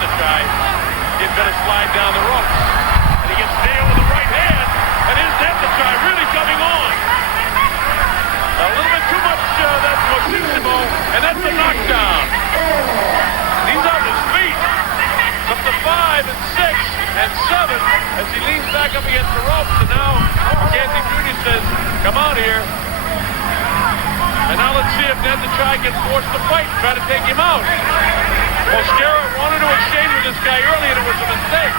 Nandachai, he'd better slide down the ropes. And he gets nailed with the right hand, and here's Nandachai really coming on. A little bit too much, that's Mosissimo, and that's a knockdown. He's on his feet. Up to 5 and 6 and 7 as he leans back up against the ropes, and now Candy Jr. says, come out here. And now let's see if Nandachai can force the fight and try to take him out. Mosquera wanted to exchange with this guy early, and it was a mistake.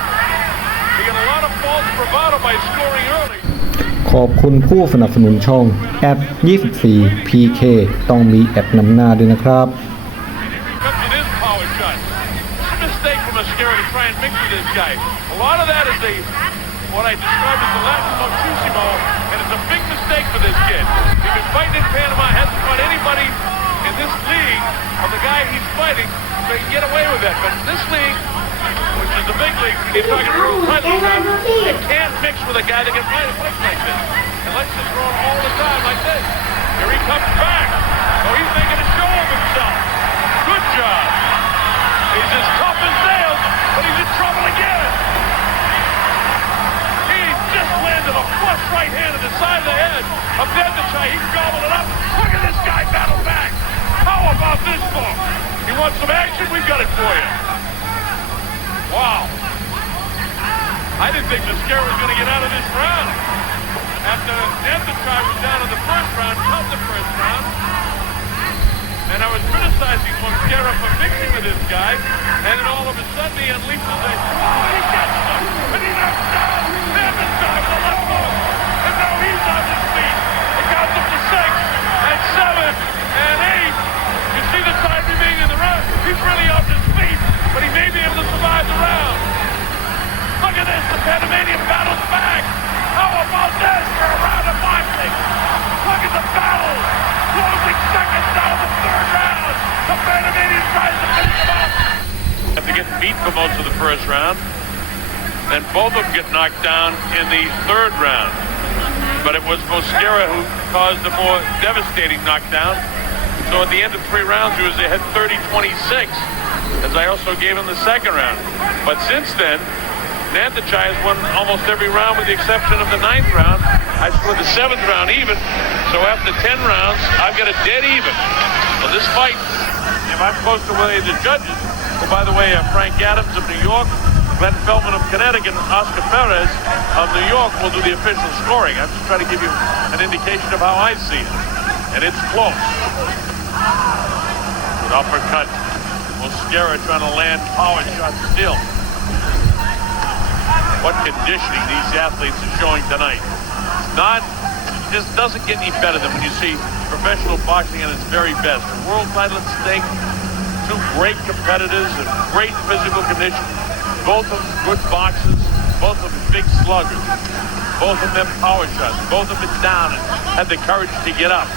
He got a lot of false bravado by scoring early. ขอบคุณผู้สนับสนุนช่องแอด24 PK ต้องมีแอดนำหน้าด้วยนะครับ Mosquera to try and mix with this guy. A lot of that is what I described as the Latin Mochisimo, and it's a big mistake for this kid. He's been fighting in Panama, hasn't fought anybody in this league of the guy he's fighting, so he can get away with that. But in this league, which is the big league, when you're talking about title shot, you can't mix with a guy that can fight a fight like this. And let's just throw all the time like this. Here he comes back. So he's making a show of himself. Good job. He's as tough as nails, but he's in trouble again. He just landed a flush right hand to the side of the head of Nandachai. He gobbled it up. Look at this guy battle back. How about this, folks? You want some action? We've got it for you. Wow. I didn't think Mosquera was going to get out of this round. After Nandachai was down in the first round, cut the first round. And I was criticizing Mosquera for mixing with this guy, and then all of a sudden he unleashes a, he gets him, and he knocks down Nandachai with a left hook, and now he's on his feet. It counts up to 6, and 7, and 8. You see the time remaining in the round. He's really off his feet, but he may be able to survive the round. Look at this, the Panamanian battles back. How about this for a round of boxing? Look at the battle. Closing seconds down the third round. The Panamanian tries to finish him off. After getting beat for most of the first round, and both of them get knocked down in the third round. But it was Mosquera who caused the more devastating knockdown. So at the end of 3 rounds, he was ahead 30-26, as I also gave him the second round. But since then, Nandachai has won almost every round with the exception of the 9th round. I scored the 7th round even. So after 10 rounds, I've got a dead even. So this fight, if I'm close to one of the judges, well, by the way, Frank Adams of New York, Glenn Feldman of Connecticut, and Oscar Perez of New York will do the official scoring. I'm just trying to give you an indication of how I see it. And it's close. Good uppercut. Mosquera trying to land power shots still. What conditioning these athletes are showing tonight. Just doesn't get any better than when you see professional boxing at its very best. A world title at stake, 2 great competitors in great physical condition, both of them good boxers, both of them big sluggers, both of them power shots, both of them down and had the courage to get up.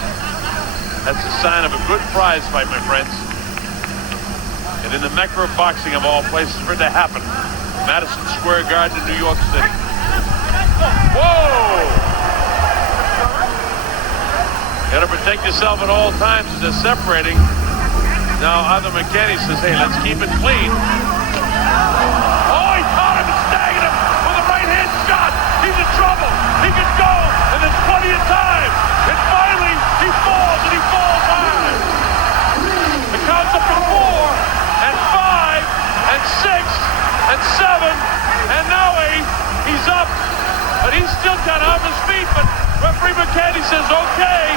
That's a sign of a good prize fight, my friends. And in the mecca of boxing of all places for it to happen, Madison Square Garden in New York City. Whoa! Got to protect yourself at all times as they're separating. Now Arthur McKenney says, hey, let's keep it clean. Oh, he caught him and staggered him with a right-hand shot. He's in trouble. He can go, and there's plenty of time. And finally, he falls, and he falls hard. The count's up to 4, and 5, and 6, and 7, and now 8. He's up, but he's still kind of off his feet. But referee McKenny says, okay,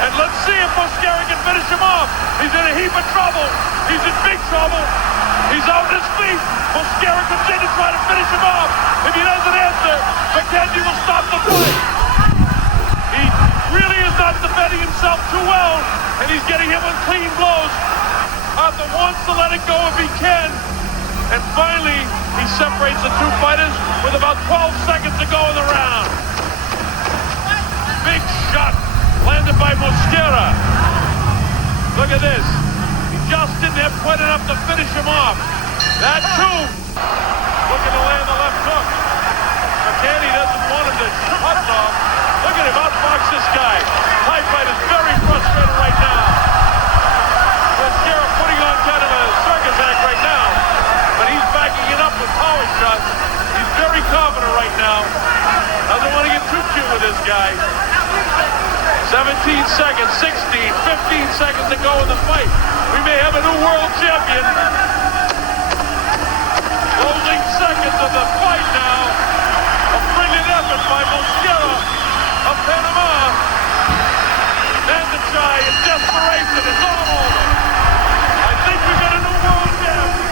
and let's see if Mosquera can finish him off. He's in a heap of trouble. He's in big trouble. He's out on his feet. Mosquera comes in to try to finish him off. If he doesn't answer, McKenzie will stop the fight. He really is not defending himself too well, and he's getting him with clean blows. Arthur wants to let it go if he can. And finally, he separates the 2 fighters with about 12 seconds to go in the round. Big shot landed by Mosquera. Look at this. He just didn't have quite enough to finish him off. That too, looking to land the left hook. McKenny doesn't want him to cut off. Look at him outbox this guy. High fight is very frustrated right now. Mosquera putting on kind of a circus act right now. But he's back. 17 seconds, 16, 15 seconds to go in the fight. We may have a new world champion. Closing seconds of the fight now. A brilliant effort by Mosquera of Panama. And the try in desperation is all over. I think we got a new world champion.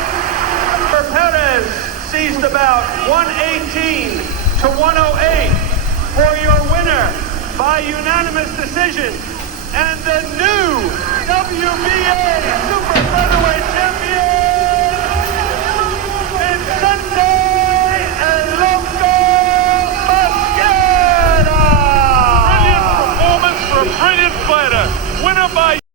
Perez seized about 118 to 108 for your winner by unanimous decision and the new WBO